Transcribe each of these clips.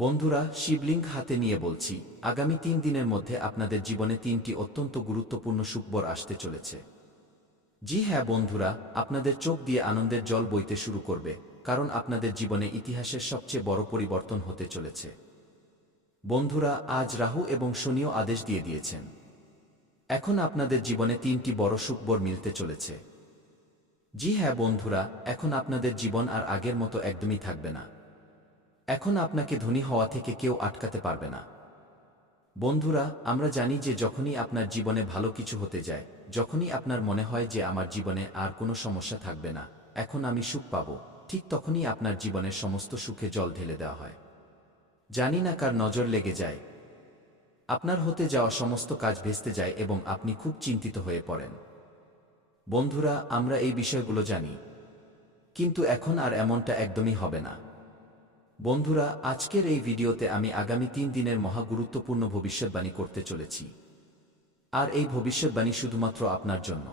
বন্ধুরা, শিবলিঙ্গ হাতে নিয়ে বলছি, আগামী 3 দিনের মধ্যে আপনাদের জীবনে 3টি অত্যন্ত গুরুত্বপূর্ণ সুখবর আসতে চলেছে। জি হ্যাঁ বন্ধুরা, আপনাদের চোখ দিয়ে আনন্দের জল বইতে শুরু করবে, কারণ আপনাদের জীবনে ইতিহাসের সবচেয়ে বড় পরিবর্তন হতে চলেছে। বন্ধুরা, আজ রাহু এবং শনিও আদেশ দিয়ে দিয়েছেন। এখন আপনাদের জীবনে 3টি বড় সুখবর মিলতে চলেছে। জি হ্যাঁ বন্ধুরা, এখন আপনাদের জীবন আর আগের মতো একদমই থাকবে না। এখন আপনাকে ধনী হওয়া থেকে কেউ আটকাতে পারবে না। বন্ধুরা, আমরা জানি যে যখনই আপনার জীবনে ভালো কিছু হতে যায়, যখনই আপনার মনে হয় যে আমার জীবনে আর কোনো সমস্যা থাকবে না, এখন আমি সুখ পাব, ঠিক তখনই আপনার জীবনের সমস্ত সুখে জল ঢেলে দেওয়া হয়। জানি না কার নজর লেগে যায়, আপনার হতে যাওয়া সমস্ত কাজ ভেস্তে যায় এবং আপনি খুব চিন্তিত হয়ে পড়েন। বন্ধুরা, আমরা এই বিষয়গুলো জানি, কিন্তু এখন আর এমনটা একদমই হবে না। বন্ধুরা, আজকের এই ভিডিওতে আমি আগামী 3 দিনের মহা গুরুত্বপূর্ণ ভবিষ্যৎবাণী করতে চলেছি। আর এই ভবিষ্যৎবাণী শুধুমাত্র আপনার জন্য।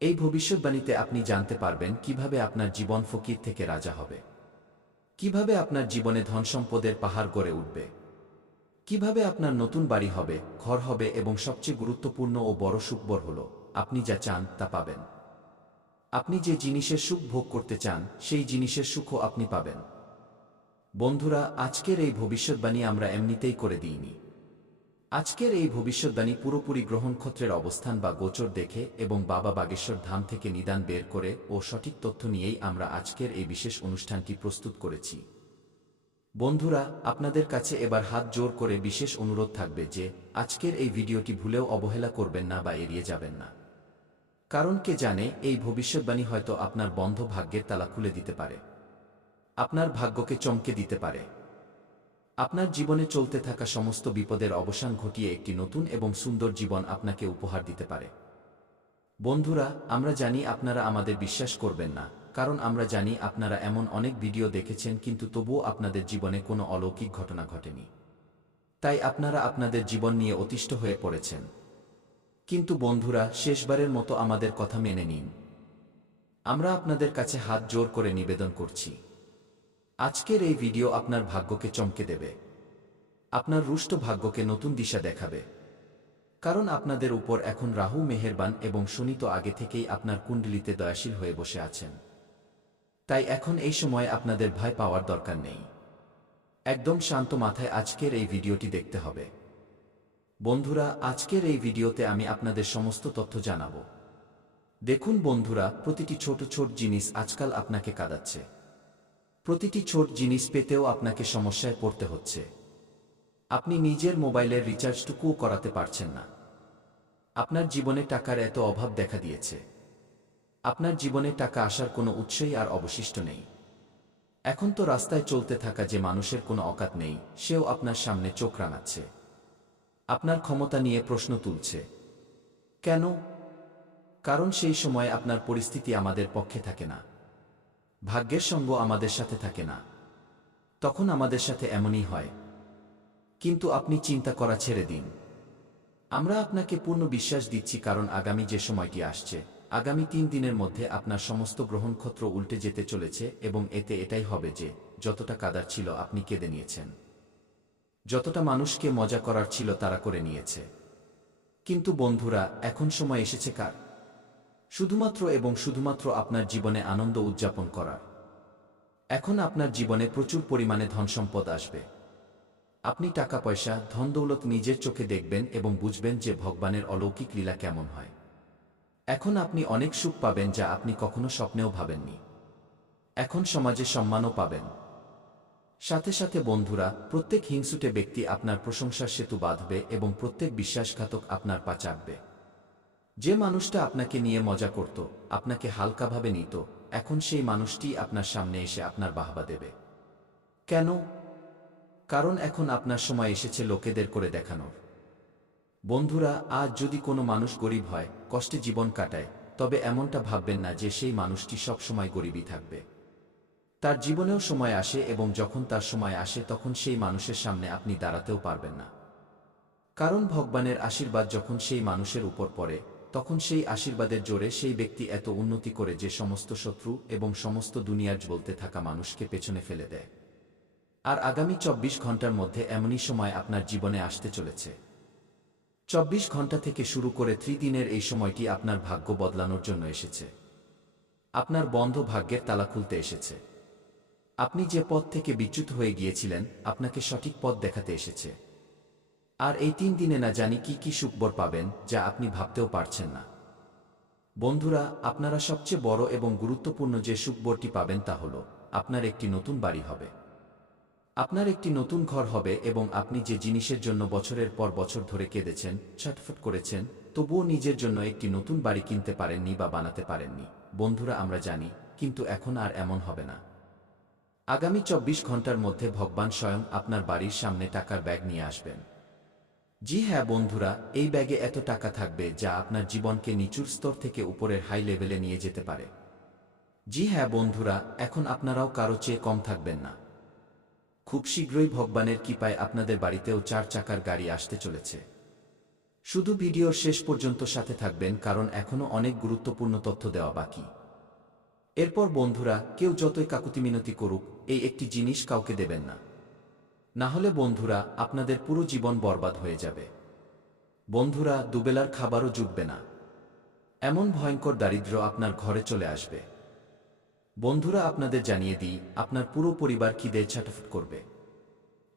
এই ভবিষ্যৎবাণীতে আপনি জানতে পারবেন কিভাবে আপনার জীবন ফকির থেকে রাজা হবে, কিভাবে আপনার জীবনে ধনসম্পদের পাহাড় গড়ে উঠবে, কিভাবে আপনার নতুন বাড়ি হবে, ঘর হবে এবং সবচেয়ে গুরুত্বপূর্ণ ও বড় সুখবর হল, আপনি যা চান তা পাবেন। আপনি যে জিনিসের সুখ ভোগ করতে চান, সেই জিনিসের সুখও আপনি পাবেন। বন্ধুরা, আজকের এই ভবিষ্যৎবাণী আমরা এমনিতেই করে দিইনি। আজকের এই ভবিষ্যৎবাণী পুরোপুরি গ্রহনক্ষত্রের অবস্থান বা গোচর দেখে এবং বাবা বাগেশ্বর ধাম থেকে নিদান বের করে ও সঠিক তথ্য নিয়েই আমরা আজকের এই বিশেষ অনুষ্ঠানটি প্রস্তুত করেছি। বন্ধুরা, আপনাদের কাছে এবার হাত জোর করে বিশেষ অনুরোধ থাকবে যে আজকের এই ভিডিওটি ভুলেও অবহেলা করবেন না বা এড়িয়ে যাবেন না। কারণ কে জানে, এই ভবিষ্যৎবাণী হয়তো আপনার বন্ধ ভাগ্যের তালা খুলে দিতে পারে, আপনার ভাগ্যকে চমকে দিতে পারে, আপনার জীবনে চলতে থাকা সমস্ত বিপদের অবসান ঘটিয়ে একটি নতুন এবং সুন্দর জীবন আপনাকে উপহার দিতে পারে। বন্ধুরা, আমরা জানি আপনারা আমাদের বিশ্বাস করবেন না, কারণ আমরা জানি আপনারা এমন অনেক ভিডিও দেখেছেন কিন্তু তবুও আপনাদের জীবনে কোনো অলৌকিক ঘটনা ঘটেনি। তাই আপনারা আপনাদের জীবন নিয়ে অতিষ্ঠ হয়ে পড়েছেন। কিন্তু বন্ধুরা, শেষবারের মতো আমাদের কথা মেনে নিন। আমরা আপনাদের কাছে হাত জোর করে নিবেদন করছি, আজকের এই ভিডিও আপনার ভাগ্যকে চমকে দেবে, আপনার রুষ্ট ভাগ্যকে নতুন দিশা দেখাবে। কারণ আপনাদের উপর এখন রাহু মেহেরবান এবং শনি তো আগে থেকেই আপনার কুণ্ডলিতে দয়াশীল হয়ে বসে আছেন। তাই এখন এই সময় আপনাদের ভয় পাওয়ার দরকার নেই। একদম শান্ত মাথায় আজকের এই ভিডিওটি দেখতে হবে। বন্ধুরা, আজকের এই ভিডিওতে আমি আপনাদের সমস্ত তথ্য জানাবো। দেখুন বন্ধুরা, প্রতিটি ছোট ছোট জিনিস আজকাল আপনাকে কাঁদাচ্ছে। প্রতিটি ছোট জিনিস পেতেও আপনাকে সমস্যায় পড়তে হচ্ছে। আপনি নিজের মোবাইলের রিচার্জটুকুও করাতে পারছেন না। আপনার জীবনে টাকার এত অভাব দেখা দিয়েছে। আপনার জীবনে টাকা আসার কোনো উৎসই আর অবশিষ্ট নেই। এখন তো রাস্তায় চলতে থাকা যে মানুষের কোনো অকাত নেই, সেও আপনার সামনে চোখ রাঙাচ্ছে, আপনার ক্ষমতা নিয়ে প্রশ্ন তুলছে। কেন? কারণ সেই সময় আপনার পরিস্থিতি আমাদের পক্ষে থাকে না, ভাগ্যের সঙ্গ আমাদের সাথে থাকে না। তখন আমাদের সাথে এমনই হয়। কিন্তু আপনি চিন্তা করা ছেড়ে দিন। আমরা আপনাকে পূর্ণ বিশ্বাস দিচ্ছি, কারণ আগামী যে সময়টি আসছে, আগামী 3 দিনের মধ্যে আপনার সমস্ত গ্রহনক্ষত্র উল্টে যেতে চলেছে এবং এতে এটাই হবে যে যতটা কাদার ছিল আপনি কেঁদে নিয়েছেন, যতটা মানুষকে মজা করার ছিল তারা করে নিয়েছে। কিন্তু বন্ধুরা, এখন সময় এসেছে কার? শুধুমাত্র এবং শুধুমাত্র আপনার জীবনে আনন্দ উদযাপন করার। এখন আপনার জীবনে প্রচুর পরিমাণে ধনসম্পদ আসবে। আপনি টাকা পয়সা ধন দৌলত নিজের চোখে দেখবেন এবং বুঝবেন যে ভগবানের অলৌকিক লীলা কেমন হয়। এখন আপনি অনেক সুখ পাবেন যা আপনি কখনো স্বপ্নেও ভাবেননি। এখন সমাজে সম্মানও পাবেন। সাথে সাথে বন্ধুরা, প্রত্যেক হিংসুটে ব্যক্তি আপনার প্রশংসার সেতু বাঁধবে এবং প্রত্যেক বিশ্বাসঘাতক আপনার পা চাটবে। যে মানুষটা আপনাকে নিয়ে মজা করত, আপনাকে হালকাভাবে নিত, এখন সেই মানুষটি আপনার সামনে এসে আপনার বাহবা দেবে। কেন? কারণ এখন আপনার সময় এসেছে লোকেদের করে দেখানোর। বন্ধুরা, আজ যদি কোনো মানুষ গরিব হয়, কষ্টে জীবন কাটায়, তবে এমনটা ভাববেন না যে সেই মানুষটি সব সময় গরিবই থাকবে। তার জীবনেও সময় আসে এবং যখন তার সময় আসে তখন সেই মানুষের সামনে আপনি দাঁড়াতেও পারবেন না। কারণ ভগবানের আশীর্বাদ যখন সেই মানুষের উপর পড়ে, তখন সেই আশীর্বাদের জোরে সেই ব্যক্তি এত উন্নতি করে যে সমস্ত শত্রু এবং সমস্ত দুনিয়ার জ্বলতে থাকা মানুষকে পেছনে ফেলে দেয়। আর আগামী ২৪ ঘন্টার মধ্যে এমনই সময় আপনার জীবনে আসতে চলেছে। ২৪ ঘন্টা থেকে শুরু করে ৩ দিনের এই সময়টি আপনার ভাগ্য বদলানোর জন্য এসেছে। আপনার বন্ধ ভাগ্যের তালা খুলতে এসেছে। আপনি যে পথ থেকে বিচ্যুত হয়ে গিয়েছিলেন, আপনাকে সঠিক পথ দেখাতে এসেছে। আর এই ৩ দিনে না জানি কি কি সুখবর পাবেন, যা আপনি ভাবতেও পারছেন না। বন্ধুরা, আপনারা সবচেয়ে বড় এবং গুরুত্বপূর্ণ যে সুখবরটি পাবেন তা হল, আপনার একটি নতুন বাড়ি হবে। আপনার একটি নতুন ঘর হবে এবং আপনি যে জিনিসের জন্য বছরের পর বছর ধরে কেঁদেছেন, ছটফট করেছেন, তবুও নিজের জন্য একটি নতুন বাড়ি কিনতে পারেননি বা বানাতে পারেননি। বন্ধুরা, আমরা জানি, কিন্তু এখন আর এমন হবে না। আগামী ২৪ ঘন্টার মধ্যে ভগবান স্বয়ং আপনার বাড়ির সামনে টাকার ব্যাগ নিয়ে আসবেন। জি হ্যাঁ বন্ধুরা, এই ব্যাগে এত টাকা থাকবে যা আপনার জীবনকে নিচুর স্তর থেকে উপরের হাই লেভেলে নিয়ে যেতে পারে। জি হ্যাঁ বন্ধুরা, এখন আপনারাও কারো চেয়ে কম থাকবেন না। খুব শীঘ্রই ভগবানের কৃপায় আপনাদের বাড়িতেও ৪ চাকার গাড়ি আসতে চলেছে। শুধু ভিডিওর শেষ পর্যন্ত সাথে থাকবেন, কারণ এখনও অনেক গুরুত্বপূর্ণ তথ্য দেওয়া বাকি। এরপর বন্ধুরা, কেউ যতই কাকুতি মিনতি করুক, এই একটি জিনিস কাউকে দেবেন না। না হলে বন্ধুরা, আপনাদের পুরো জীবন বরবাদ হয়ে যাবে। বন্ধুরা, দুবেলার খাবারও জুটবে না। এমন ভয়ঙ্কর দারিদ্র্য আপনার ঘরে চলে আসবে। বন্ধুরা, আপনাদের জানিয়ে দিই, আপনার পুরো পরিবার খিদে ছটফট করবে।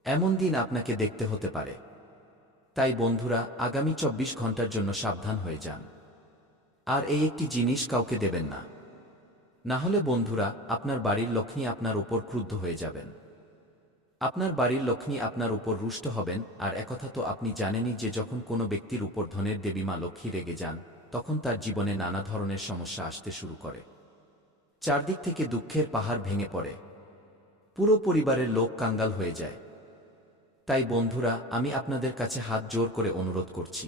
এমন দিন আপনাকে দেখতে হতে পারে। তাই বন্ধুরা, আগামী ২৪ ঘন্টার জন্য সাবধান হয়ে যান। আর এই একটি জিনিস কাউকে দেবেন না। না হলে বন্ধুরা, আপনার বাড়ির লক্ষ্মী আপনার উপর ক্রুদ্ধ হয়ে যাবেন। আপনার বাড়ির লক্ষ্মী আপনার উপর রুষ্ট হবেন। আর একথা তো আপনি জানেনই যে যখন কোনো ব্যক্তির উপর ধনের দেবী মা লক্ষ্মী রেগে যান, তখন তার জীবনে নানা ধরনের সমস্যা আসতে শুরু করে। চারদিক থেকে দুঃখের পাহাড় ভেঙে পড়ে। পুরো পরিবারের লোক কাঙ্গাল হয়ে যায়। তাই বন্ধুরা, আমি আপনাদের কাছে হাত জোর করে অনুরোধ করছি,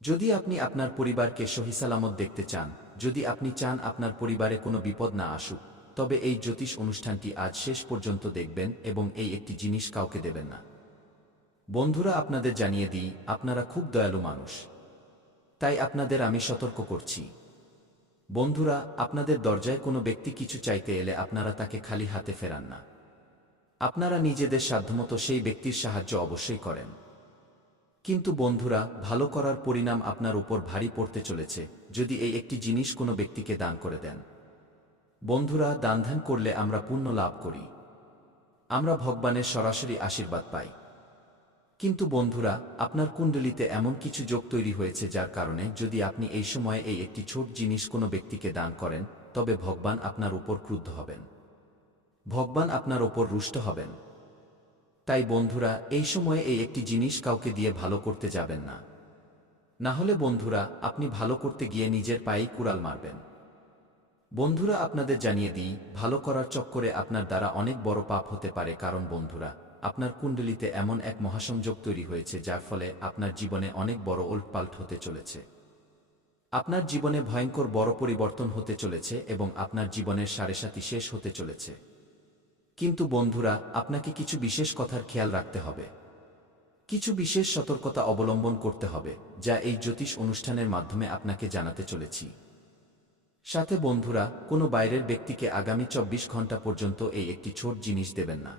যদি আপনি আপনার পরিবারকে সহিসালামত দেখতে চান, যদি আপনি চান আপনার পরিবারে কোনো বিপদ না আসুক, তবে এই জ্যোতিষ অনুষ্ঠানটি আজ শেষ পর্যন্ত দেখবেন এবং এই একটি জিনিস কাউকে দেবেন না। বন্ধুরা, আপনাদের জানিয়ে দিই, আপনারা খুব দয়ালু মানুষ। তাই আপনাদের আমি সতর্ক করছি। বন্ধুরা, আপনাদের দরজায় কোনো ব্যক্তি কিছু চাইতে এলে আপনারা তাকে খালি হাতে ফেরান না। আপনারা নিজেদের সাধ্যমতো সেই ব্যক্তির সাহায্য অবশ্যই করেন। কিন্তু বন্ধুরা, ভালো করার পরিণাম আপনার উপর ভারী পড়তে চলেছে যদি এই একটি জিনিস কোনো ব্যক্তিকে দান করে দেন। বন্ধুরা, দানধ্যান করলে আমরা পুণ্য লাভ করি। আমরা ভগবানের সরাসরি আশীর্বাদ পাই। কিন্তু বন্ধুরা, আপনার কুণ্ডলিতে এমন কিছু যোগ তৈরি হয়েছে যার কারণে যদি আপনি এই সময়ে এই একটি ছোট জিনিস কোনো ব্যক্তিকে দান করেন, তবে ভগবান আপনার উপর ক্রুদ্ধ হবেন। ভগবান আপনার উপর রুষ্ট হবেন। তাই বন্ধুরা, এই সময়ে এই একটি জিনিস কাউকে দিয়ে ভালো করতে যাবেন না। না হলে বন্ধুরা, আপনি ভালো করতে গিয়ে নিজের পায়েই কুড়াল মারবেন। বন্ধুরা, আপনাদের জানিয়ে দিই, ভালো করার চক্করে আপনার দ্বারা অনেক বড় পাপ হতে পারে। কারণ বন্ধুরা, আপনার কুণ্ডলিতে এমন এক মহাসংযোগ তৈরি হয়েছে যার ফলে আপনার জীবনে অনেক বড় ওলটপালট হতে চলেছে। আপনার জীবনে ভয়ঙ্কর বড় পরিবর্তন হতে চলেছে এবং আপনার জীবনের সাড়েসাতি শেষ হতে চলেছে। কিন্তু বন্ধুরা, আপনাকে কিছু বিশেষ কথার খেয়াল রাখতে হবে। কিছু বিশেষ সতর্কতা অবলম্বন করতে হবে, যা এই জ্যোতিষ অনুষ্ঠানের মাধ্যমে আপনাকে জানাতে চলেছি। সাথে বন্ধুরা, কোনো বাইরের ব্যক্তিকে আগামী ২৪ ঘন্টা পর্যন্ত এই একটি ছোট জিনিস দেবেন না।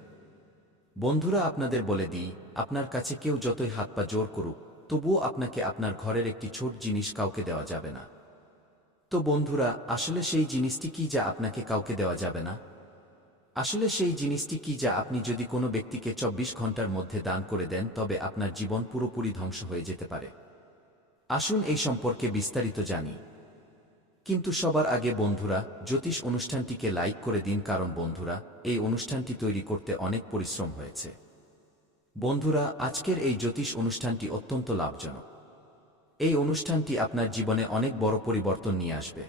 বন্ধুরা, আপনাদের বলে দিই, আপনার কাছে কেউ যতই হাত পা জোর করুক, তবুও আপনাকে আপনার ঘরের একটি ছোট জিনিস কাউকে দেওয়া যাবে না। তো বন্ধুরা, আসলে সেই জিনিসটি কি যা আপনাকে কাউকে দেওয়া যাবে না? আসলে সেই জিনিসটি কি যা আপনি যদি কোনো ব্যক্তিকে ২৪ ঘন্টার মধ্যে দান করে দেন, তবে আপনার জীবন পুরোপুরি ধ্বংস হয়ে যেতে পারে? আসুন এই সম্পর্কে বিস্তারিত জানি। কিন্তু সবার আগে বন্ধুরা, জ্যোতিষ অনুষ্ঠানটিকে লাইক করে দিন, কারণ বন্ধুরা, এই অনুষ্ঠানটি তৈরি করতে অনেক পরিশ্রম হয়েছে। বন্ধুরা, আজকের এই জ্যোতিষ অনুষ্ঠানটি অত্যন্ত লাভজনক। এই অনুষ্ঠানটি আপনার জীবনে অনেক বড় পরিবর্তন নিয়ে আসবে।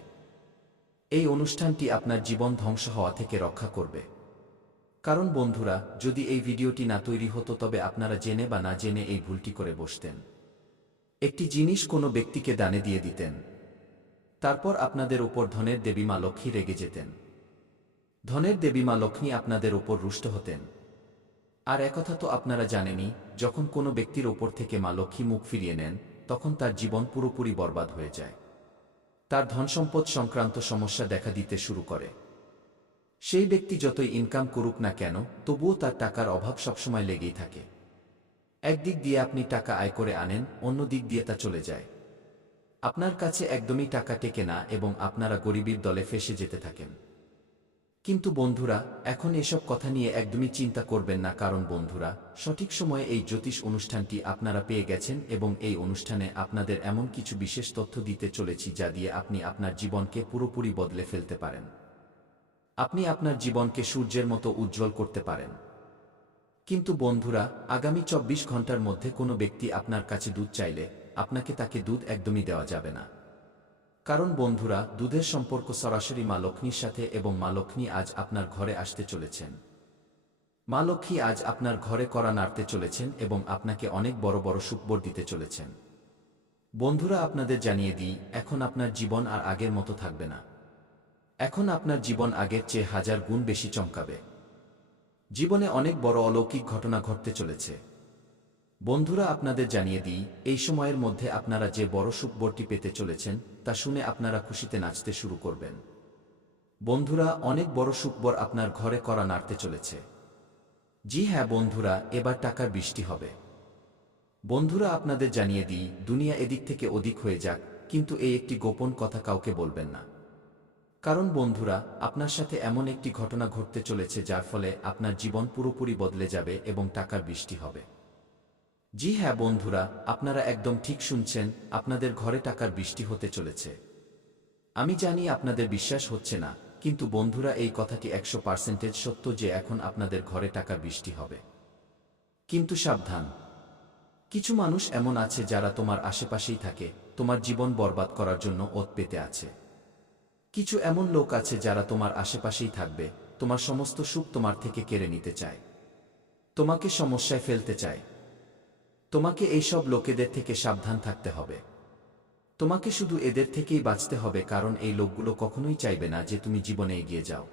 এই অনুষ্ঠানটি আপনার জীবন ধ্বংস হওয়া থেকে রক্ষা করবে। কারণ বন্ধুরা, যদি এই ভিডিওটি না তৈরি হতো, তবে আপনারা জেনে বা না জেনে এই ভুলটি করে বসতেন। একটি জিনিস কোনো ব্যক্তিকে দানে দিয়ে দিতেন, তারপর আপনাদের উপর ধনের দেবী মা লক্ষ্মী রেগে যেতেন। ধনের দেবী মা লক্ষ্মী আপনাদের উপর রুষ্ট হতেন। আর একথা তো আপনারা জানেনই, যখন কোনো ব্যক্তির ওপর থেকে মা লক্ষ্মী মুখ ফিরিয়ে নেন, তখন তার জীবন পুরোপুরি বরবাদ হয়ে যায়। তার ধনসম্পদ সংক্রান্ত সমস্যা দেখা দিতে শুরু করে। সেই ব্যক্তি যতই ইনকাম করুক না কেন, তবুও তার টাকার অভাব সবসময় লেগেই থাকে। একদিক দিয়ে আপনি টাকা আয় করে আনেন, অন্য দিক দিয়ে তা চলে যায়। আপনার কাছে একদমই টাকা টেকে না এবং আপনারা গরিবের দলে ফেঁসে যেতে থাকেন। কিন্তু বন্ধুরা, এখন এসব কথা নিয়ে একদমই চিন্তা করবেন না, কারণ বন্ধুরা, সঠিক সময়ে এই জ্যোতিষ অনুষ্ঠানটি আপনারা পেয়ে গেছেন এবং এই অনুষ্ঠানে আপনাদের এমন কিছু বিশেষ তথ্য দিতে চলেছি যা দিয়ে আপনি আপনার জীবনকে পুরোপুরি বদলে ফেলতে পারেন। আপনি আপনার জীবনকে সূর্যের মতো উজ্জ্বল করতে পারেন। কিন্তু বন্ধুরা, আগামী ২৪ ঘন্টার মধ্যে কোনো ব্যক্তি আপনার কাছে দুধ চাইলে আপনাকে তাকে দুধ একদমই দেওয়া যাবে না। কারণ বন্ধুরা, দুধের সম্পর্ক সরাসরি মা লক্ষ্মীর সাথে এবং মা লক্ষ্মী আজ আপনার ঘরে আসতে চলেছেন। মা লক্ষ্মী আজ আপনার ঘরে কড়া নাড়তে চলেছেন এবং আপনাকে অনেক বড় বড় সুখবর দিতে চলেছেন। বন্ধুরা, আপনাদের জানিয়ে দিই, এখন আপনার জীবন আর আগের মতো থাকবে না। এখন আপনার জীবন আগের চেয়ে ১০০০ গুণ বেশি চমকাবে। জীবনে অনেক বড় অলৌকিক ঘটনা ঘটতে চলেছে। বন্ধুরা, আপনাদের জানিয়ে দিই, এই সময়ের মধ্যে আপনারা যে বড় সুখবরটি পেতে চলেছেন তা শুনে আপনারা খুশিতে নাচতে শুরু করবেন। বন্ধুরা, অনেক বড় সুখবর আপনার ঘরে কড়া নাড়তে চলেছে। জি হ্যাঁ বন্ধুরা, এবার টাকার বৃষ্টি হবে। বন্ধুরা, আপনাদের জানিয়ে দিই, দুনিয়া এদিক থেকে ওদিক হয়ে যাক, কিন্তু এই একটি গোপন কথা কাউকে বলবেন না। কারণ বন্ধুরা, আপনার সাথে এমন একটি ঘটনা ঘটতে চলেছে যার ফলে আপনার জীবন পুরোপুরি বদলে যাবে এবং টাকার বৃষ্টি হবে। জি হ্যাঁ বন্ধুরা, আপনারা একদম ঠিক শুনছেন, আপনাদের ঘরে টাকার বৃষ্টি হতে চলেছে। আমি জানি আপনাদের বিশ্বাস হচ্ছে না, কিন্তু বন্ধুরা, এই কথাটি ১০০% সত্য যে এখন আপনাদের ঘরে টাকার বৃষ্টি হবে। কিন্তু সাবধান, কিছু মানুষ এমন আছে যারা তোমার আশেপাশেই থাকে, তোমার জীবন বরবাদ করার জন্য ওত পেতে আছে। কিছু এমন লোক আছে যারা তোমার আশেপাশেই থাকবে, তোমার সমস্ত সুখ তোমার থেকে কেড়ে নিতে চায়, তোমাকে সমস্যায় ফেলতে চায়। তোমাকে এইসব লোকেদের থেকে সাবধান থাকতে হবে। তোমাকে শুধু এদের থেকেই বাঁচতে হবে, কারণ এই লোকগুলো কখনোই চাইবে না যে তুমি জীবনে এগিয়ে যাও।